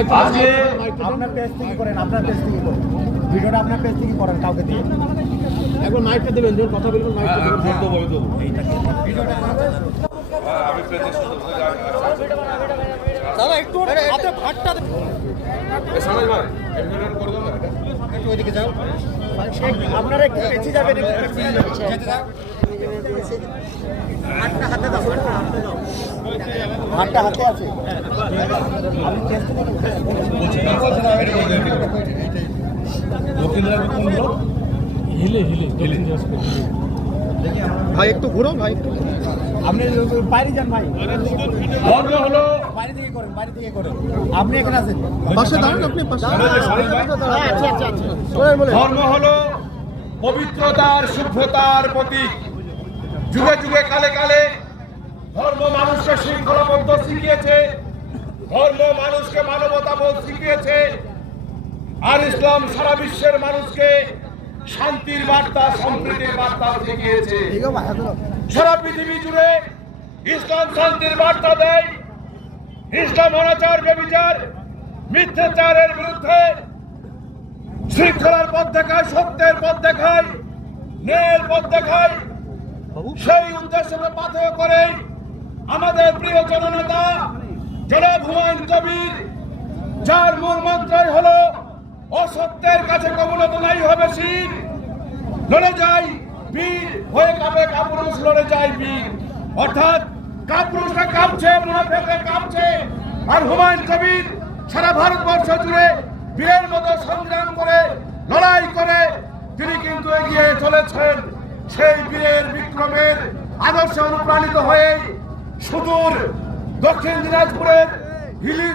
আজকে আপনার পেজ থেকে করেন, আপনার পেজ থেকে করেন ভিডিওটা, আপনার পেজ থেকে করেন কাউকে দিয়ে। এখন মাইকটা দেবেন, যখন কথা বলবেন মাইকটা দেবেন। আমি পেজে দাদা একটু হাতে ভাতটা সামাজ ভাই এমএলএর করে দাও না একটু ওইদিকে যাও, আপনারা একটু পেছিয়ে যাবেন, একটু পেছিয়ে যাবেন, হাতটা হাতে দাও, হাতটা হাতে আছে। আমি পেজ থেকে ভাই একটু ঘুরো, ভাই একটু আপনি বাইরে যান ভাই, ধর্ম হলো বাইরে থেকে করেন, বাইরে থেকে করেন। আপনি এখানে আছেন, পাশে দাঁড়ান, আপনি পাশে। আচ্ছা আচ্ছা আচ্ছা, ধর্ম হলো পবিত্রতার সভ্যতার প্রতীক। যুগে যুগে কালে কালে ধর্ম মানুষকে শৃঙ্খলাবদ্ধ শিখিয়েছে, ধর্ম মানুষকে মানবতাবোধ শিখিয়েছে, আর ইসলাম সারা বিশ্বের মানুষকে শান্তির বার্তা, সম্প্রীতির বার্তা শিখিয়েছে। সারা পৃথিবী জুড়ে ইসলাম শান্তির বার্তা দেয়। ইসলাম অনাচার, ব্যভিচার, মিথ্যাচারের বিরুদ্ধে শৃঙ্খলার পথ দেখায়, সত্যের পথ দেখায়, ন্যায়ের পথ দেখায়। সেই উদ্দেশ্যকে পাথেয় করে আমাদের প্রিয় জননেতা জনাব হুমায়ুন কবির, যার মূল মন্ত্রই হলো অসত্যের কাছে কবুলত নাই হবে শির, লড়ে যায় বীর হয়ে কাঁপে কাপুরুষ, লড়ে যায় বীর। অর্থাৎ কাপুরুষরা কাঁপছে, মুনাফিকরা কাঁপছে, আর হুমায়ুন কবির সারা ভারতবর্ষ জুড়ে বীরের মতো সংগ্রাম করে, লড়াই করে তিনি কিন্তু এগিয়ে চলেছেন। সেই বীরের বিক্রমের আদর্শে অনুপ্রাণিত হয়ে সুদূর দক্ষিণ দিনাজপুরের হিলি